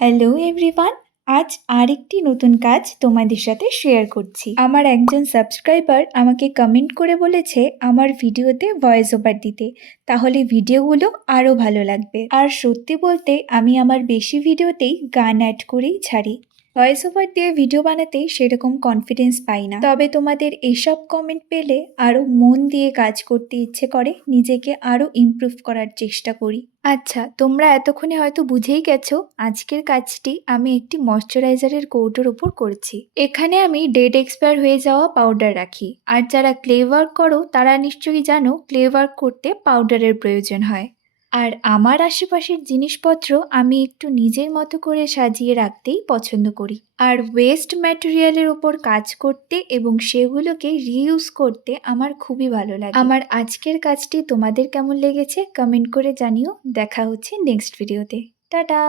Hello everyone. আজ আরেকটি নতুন কাজ তোমাদের সাথে শেয়ার করছি। আমার একজন সাবস্ক্রাইবার আমাকে কমেন্ট করে বলেছে আমার ভিডিওতে ভয়েস ওভার দিতে, তাহলে ভিডিওগুলো আরও ভালো লাগবে। আর সত্যি বলতে আমি আমার বেশি ভিডিওতেই গান অ্যাড করেই ছাড়ি। ভয়েস ওভার দিয়ে ভিডিও বানাতে সেরকম কনফিডেন্স পাই না, তবে তোমাদের এসব কমেন্ট পেলে আরও মন দিয়ে কাজ করতে ইচ্ছে করে, নিজেকে আরও ইমপ্রুভ করার চেষ্টা করি। আচ্ছা, তোমরা এতক্ষণে হয়তো বুঝেই গেছো আজকের কাজটি আমি একটি ময়শ্চারাইজারের কৌটোর ওপর করছি। এখানে আমি ডেট এক্সপায়ার হয়ে যাওয়া পাউডার রাখি। আর যারা ক্লে ওয়ার্ক করো তারা নিশ্চয়ই জানো ক্লে ওয়ার্ক করতে পাউডারের প্রয়োজন হয়। আর আমার আশেপাশের জিনিসপত্র আমি একটু নিজের মতো করে সাজিয়ে রাখতেই পছন্দ করি। আর ওয়েস্ট ম্যাটেরিয়ালের ওপর কাজ করতে এবং সেগুলোকে রিইউজ করতে আমার খুবই ভালো লাগে। আমার আজকের কাজটি তোমাদের কেমন লেগেছে কমেন্ট করে জানিও। দেখা হচ্ছে নেক্সট ভিডিওতে। টাটা।